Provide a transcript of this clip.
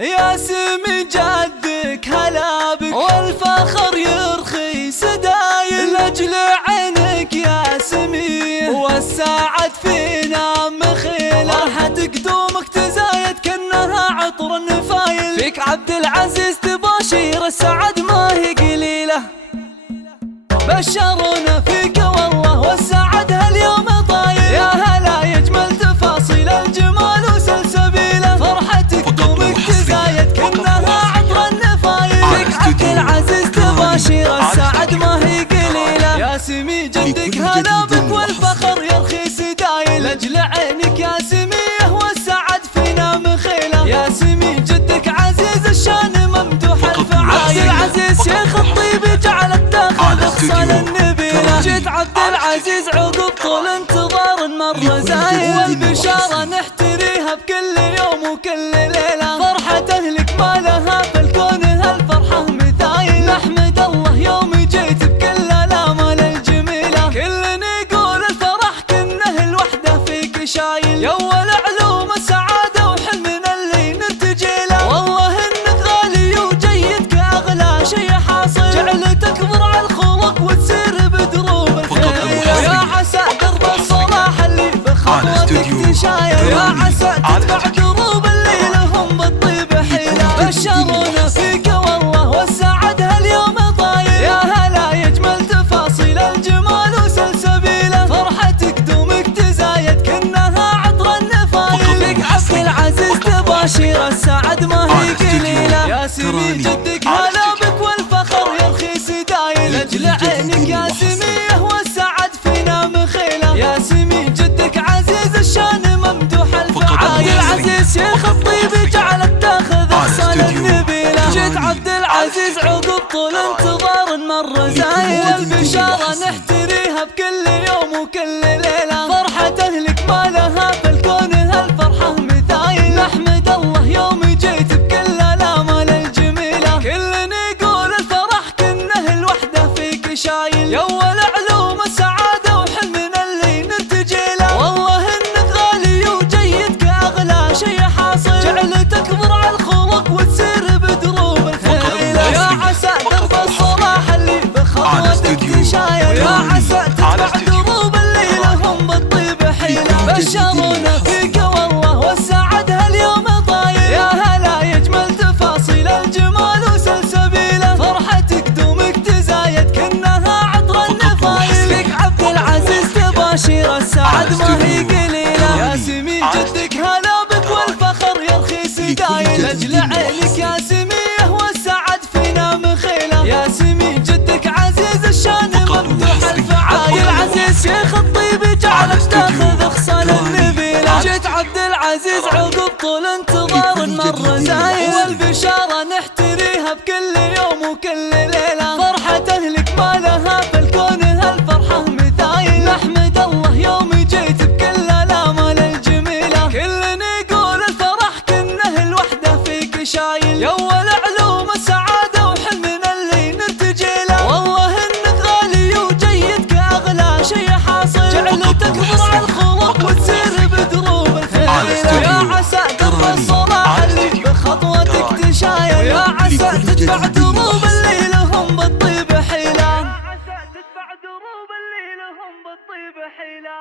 يا سمي جدك هلا بك والفخر يرخي سدايل لاجل عينك يا سمي والساعد فينا مخيله فرحتك دومك تزايد كأنها عطر النفايل فيك عبد العزيز تباشير السعد ما هي قليله بشرونا فيك والله والسعد هاليوم طايل يا هلا يجمل تفاصيل الجمال وسلسبيله فرحتك دومك تزايد كأنها عطر النفايل فيك عبد العزيز تباشير السعد ما هي قليله يا سمي جدك هلا بك والفخر يرخي سدايل لاجل عينك يا سميه والسعد فينا مخيله يا سمي جدك عزيز الشان ممدوح الفعايل عبد العزيز شيخ الطيب جعلك تاخذ اخصال النبيله جيت عبد العزيز عقب طول انتظار مر زايل والبشاره نحتريها بكل يوم وكل ليله فرحه اهلك ما لها في الكون هالفرحه مثايل نحمد الله يوم جيت بكل الامال الجميله كلنا يقول الفرح كنه الوحده فيك شايل يا اول علوم السعاده وحلمنا اللي نرتجي له والله انك غالي وجيد كاغلى شي حاصل جعلت تكبر على الخلق وتسير بدروب الخيل يا عسى درب الصلاح اللي بخطوتك تشايل يا عسى تتبع دروب اللي لهم بالطيب حيله بشرونا فيك والله والسعد هاليوم طايل يا هلا يجمل تفاصيل الجمال وسلسبيله فرحتك دومك تزايد كأنها عطر النفايل فيك عبد العزيز تباشير السعد ما هي قليله يا سمي جدك هلا بك والفخر يرخي سدايل لاجل عينك يا سميه والسعد فينا مخيله يا سمي جدك عزيز الشان ممدوح الفعايل عبد العزيز شيخ الطيب جعلك تاخذ احسان النبيله جيت عبد العزيز عقب طول انتظار مر زايل والبشاره نحتريها بكل يوم وكل ليله فرحه اهلك ما لها في الكون هالفرحه مثايل نحمد الله يوم جيت بكل الامال الجميله كلنا يقول الفرح كنه الوحده فيك شايل يا اول علوم السعاده وحلمنا اللي نرتجي له والله انك غالي وجيد كاغلى شي حاصل جعلت تكبر على الخلق وتسير بدروب الخيل يا عسى درب الصلاح اللي بخطوتك تشايل يا عسى تتبع دروب اللي لهم بالطيب حيله بشرونا فيك والله والسعد هاليوم طايل يا هلا يجمل تفاصيل الجمال وسلسبيله فرحتك دومك تزايد كأنها عطر النفايل فيك عبد العزيز تباشير السعد ما هي قليله يا سمي جدك هلا بك والفخر يرخي سدايل لاجل عينك يا سميه والسعد فينا مخيله يا سمي جدك عزيز الشان ممدوح الفعايل عبد العزيز شيخ الطيب جعلك تاخذ اخصال النبيله جيت عبد العزيز عقب طول انتظار مر زايل والبشاره نحتريها بكل يوم وكل ليله فرحه اهلك ما لها في الكون هالفرحه مثايل نحمد الله يوم جيت بكل الامال الجميله كلنا يقول الفرح كنه الوحده فيك شايل يا اول علوم السعاده وحلمنا اللي نرتجي له والله انك غالي وجيد كاغلى شي حاصل جعلت تكبر على الخلق وتسير بدروب الخيل يا عسى درب الصلاح اللي بخطوتك تشايل يا عسى تتبع دروب اللي لهم بالطيب حيله يا عسى تتبع دروب اللي لهم بالطيب حيله